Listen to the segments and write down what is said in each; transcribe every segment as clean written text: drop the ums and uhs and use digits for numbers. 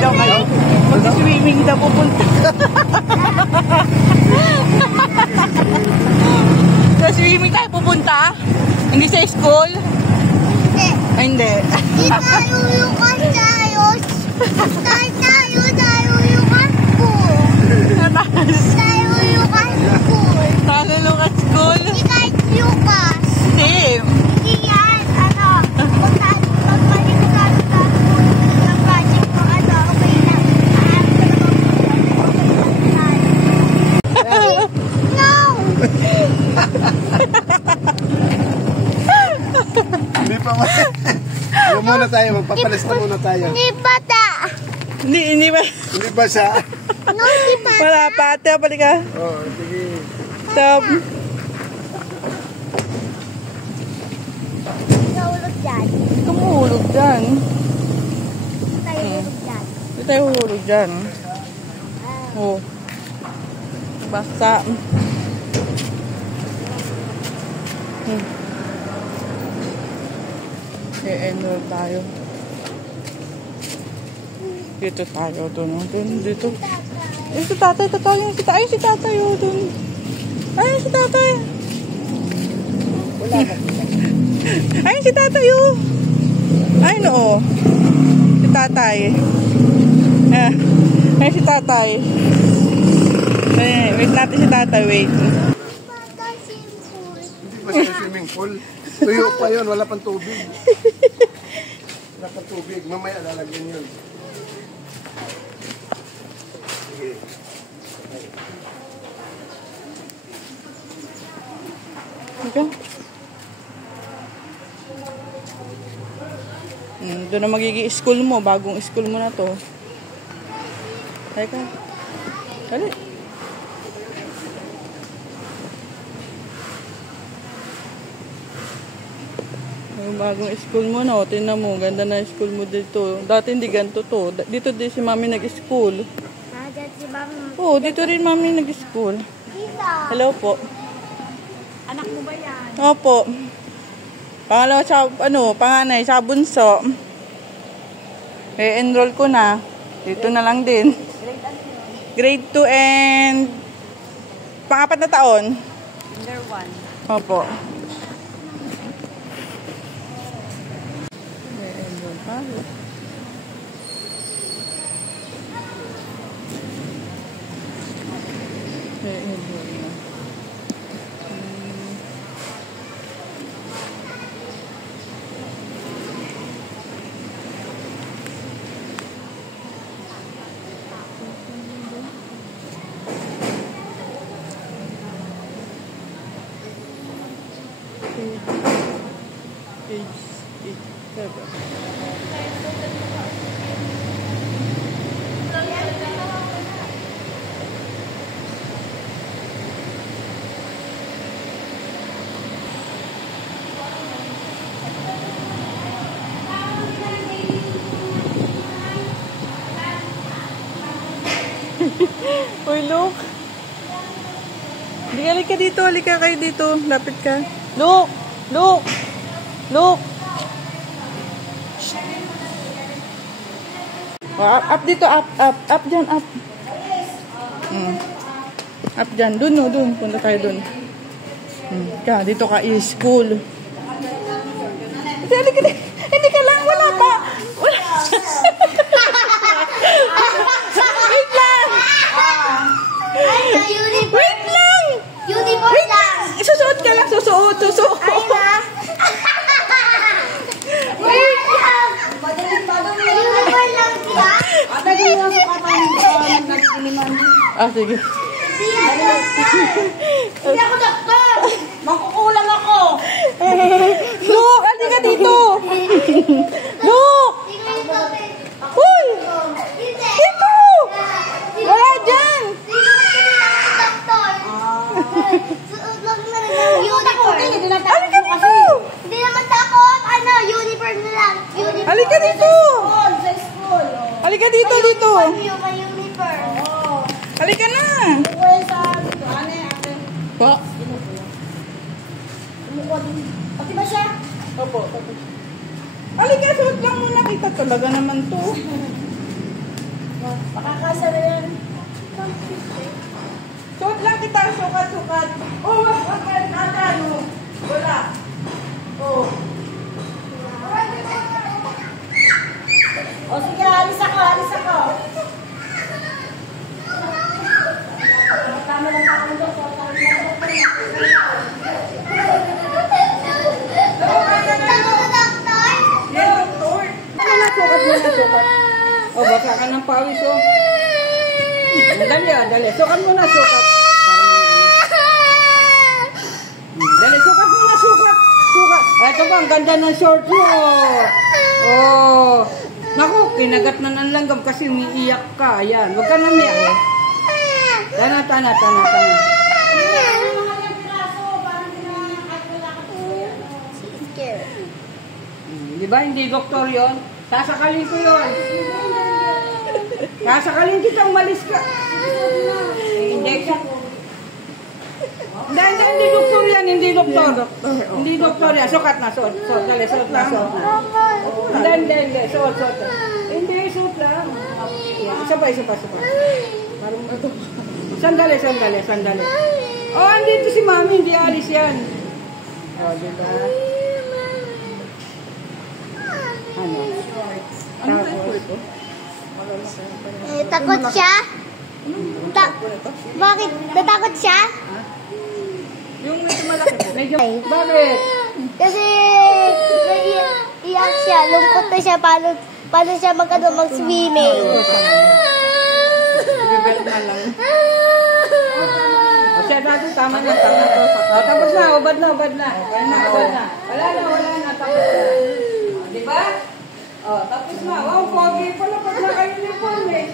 daw kayo. Mag-swimming daw pupunta. Sa swimming tayo pupunta? Hindi sa school? Hindi. Ay, hindi. Hindi tayo yung tayo. Tayo yung school. Tayo yung school. Tayo yung school? Hindi kahit Lucas. Hindi. Hindi yan. Ano? Pagpalik ko tayo ng project ko. Ano? Okay na. No! Hindi pa ba? Huwag muna tayo, magpapalista muna tayo. Hindi bata. Hindi ba? Hindi ba siya? No, hindi bata. Wala pa. Ate, balik ka. Oo, sige. Stop. Nahulog dyan. Tumulog dyan. Tayo hulog dyan. Hindi tayo hulog dyan. Oh. Basta. I-enroll tayo. Dito tayo doon. Dito. Ay, si tatay. Ay, si tatay. Oh, doon. Ay, si tatay. Wala ka. Ay, si tatay. Oh. Ay, no. Si tatay. Ay, si tatay. Ay, wait natin si tatay. Wait. Bata simple. Hindi ba siya swimming pool? Tuyo pa yun, wala pang tubig. Wala pang tubig, mamaya lalagyan yun. Sige. Okay. Doon na magiging school mo. Bagong school mo na to. Teka. Dali. Yung bagong school mo na. Tingnan mo. Ganda na yung school mo dito. Dati hindi ganito to. Dito din si mami nag-school. Dyan si Mami. Oo, dito rin mami nag-school. Tita. Hello po. Anak mo ba yan? Opo. Pangalawa sa, panganay, sa bunso. enroll ko na. Dito na lang din. Grade 2 and pang-4 na taon. Under 1. Opo. enroll pa. enroll na. Page 87. Uy, look. Hindi, halika dito. Halika kayo dito. Lapit ka. Look! Look! Look! Oh, up dito. Up. Up dyan. Up. Up dyan. Dun, no. Dun. Punta tayo dun. Dito ka. School. Halika dito. Hindi ka lang. Wala pa. Wala. Wait lang. Wait lang. Uniform lang. Susuot ka lang. Susuot. Ay na. Wait lang. Uniform lang siya. Sige. Hindi ako doktor. Makukulang ako. Look, halika dito. Look. Uy. Dito. Wala dyan. Halika dito. Hindi naman takot. Ano, uniform na lang. Halika dito. Sa school. Halika dito, dito. May uniform. Halika na. Po. Pati ba siya? Opo. Halika, suot lang muna kita. Talaga naman to. Makakasa na yan. Suot lang kita, sukat. Oh, wag ano. Wala. Oh. O sige, alis ako. Tama lang ako dito. Yan, doktor. Sukat. Oh, baka ka ng pawis, oh. Dali. Sukat mo na, sukat. Dali, sukat mo na, sukat. Ito ba, ang ganda ng short mo. Oh. Naku, kinagat na ng langgam kasi umiiyak ka. Ayan, huwag ka na umiyak, eh. Tana. Di ba, hindi doktor yon? Sasakalin ko yon. Sasakalin kita, umalis ka. Injection. Hindi doktor yan, hindi doktor. Hindi doktor yan. Sukat na, suot. Dali, suot na. Hindi. Suot. Hindi, suot lang. Isa pa. Parang ito. Sandali. Oh, andito si Mami, hindi alis yan. Oh, diba? Ano? Tapos, Takot siya? Bakit? Natakot siya? yung medyo malaki po. Bakit? Kasi iyak siya, lungkot na siya, paano siya mag-swimming. Bibalik na lang. O siya dati, tama na. Tapos na, ubad na. Wala na, tapos na. Diba? O, tapos na. Wow, pogi pala, pag naka-uniform eh.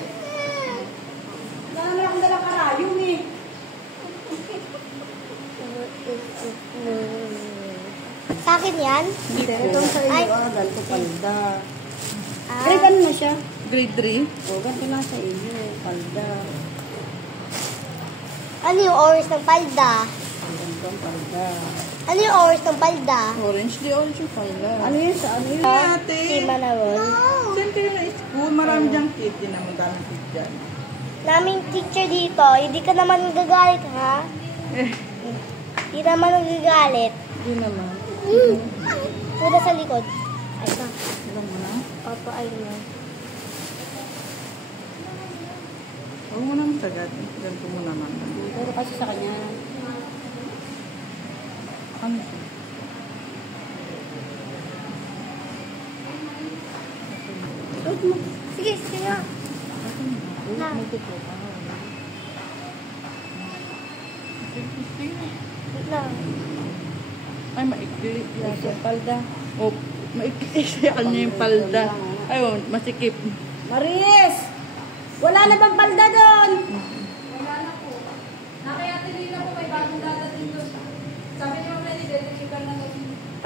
Wala akong dalang karayong eh. Sa akin yan? Hindi, itong sa Ay. iyo, ganito palda. Grade ano na siya? Grade 3? O, ganito lang sa iyo, palda. Ano yung orange ng palda? Ganito ang palda. Ano yung orange ng palda? Orange, di orange yung palda. Ano yun sa ano yun? Ate, Si Manawon. sente yun na school. Marami diyang kit. Di naman daming kit dyan. Naming teacher dito, hindi ka naman nagagalit, ha? Hindi naman nagagalit. Di naman. Puna sa likod. Ay, ka. Alam mo na? Papa, ay na. Huwag mo naman sagad. Ganito mo naman. Pero kasi sa kanya, Ano siya? Sige, sige nga. Na. Wait lang. Ay, maikli. nasa palda. O, maikli siya niya yung palda. Ay, oh, masikip. Maris! Wala na bang palda doon?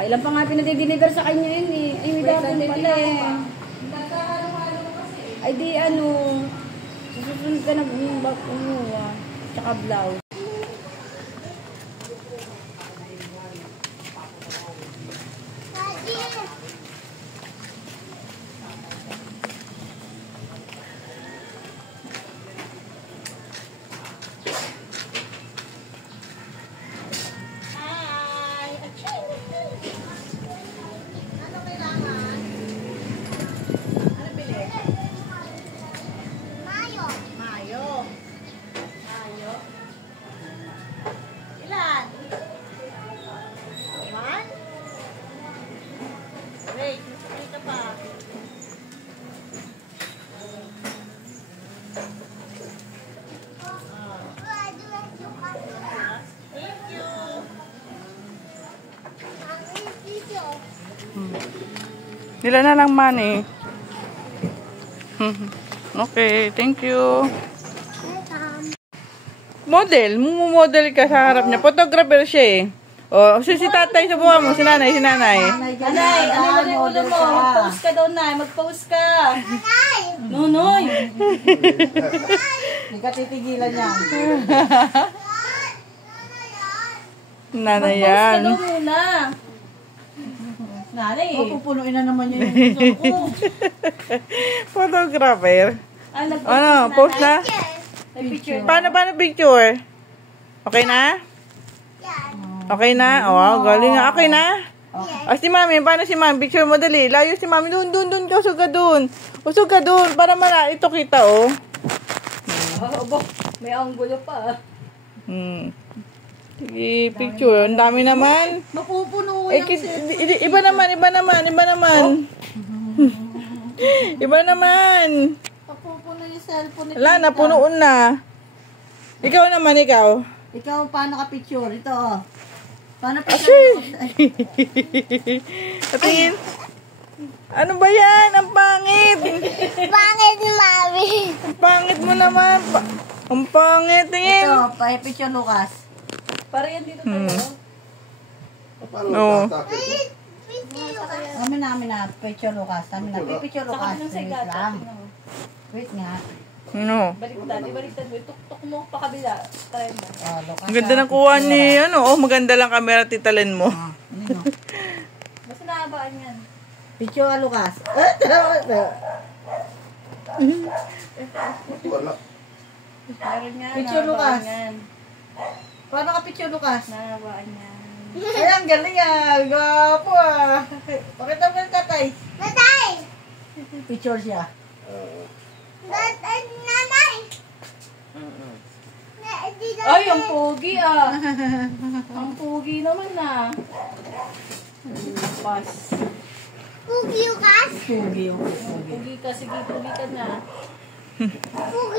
Kailan pa nga pinadideliver sa kanya yun eh. Ay, may dapon pala eh. Ay di ano, susunod ka na kumuha. Tsaka blouse. Hi! Ano kailangan? Ano bili? Mayo. Mayo. Ilan? One? Wait, dito pa. Thank you. Nila na lang money. Okay, thank you. Model, model ka sa harap niya. Photographer siya eh. O, si tatay sa buha mo, si nanay. Nanay, ano na yung ulo mo? Mag-post ka daw na. Mag-post ka. Nunoy. Hindi ka titigilan niya. Nanay Mag-post ka yan. daw muna. Nanay eh. Pupunuin na naman yun yung gusto ko. Photographer. Nag-post Post na? May picture. Paano picture? Okay na? Okay na? Oh, galing nga. Okay na? Si Mami, paano si Mami? Picture mo dali. Layo si Mami. Doon. Usog ka doon. Usog ka doon. Para ito kita, oh. May anggulo pa. Sige, picture. Ang dami naman. Mapupuno Iba naman. Iba naman. Mapupuno yung cellphone. Wala, napunoon na. Ikaw naman, ikaw. Ikaw, paano ka picture? Ito, oh. Paano Patingin. Ano ba yan? Ang pangit. Pangit ni Mami. Ang pangit mo naman. Ang pangit. Tingin. Ito, picture Lucas. Para yan dito tayo. Paano Oo. tatakit? Amin na, picture Lucas. Picture Lucas. Wait nga. Ano? Baliktad mo. Tuk-tuk mo pa kabila. Try mo. Lucas. Ang ganda ng kuha ni, maganda lang camera titalin mo. Basta naabaan yan. Picture Lucas. Wala. Meron nga. Picture Lucas. naabaan yan. Paano ka picture Lucas? Naabaan yan. Ay, ang galing ah. Gapo ah. Pakita mo yung tatay. Tatay! Picture siya. Nanay! Ay, ang pogi ah. Ang pogi naman ah. Pas. Pugi Lucas! Pugi yung Pogi ka, sige, pogi ka na. Pugi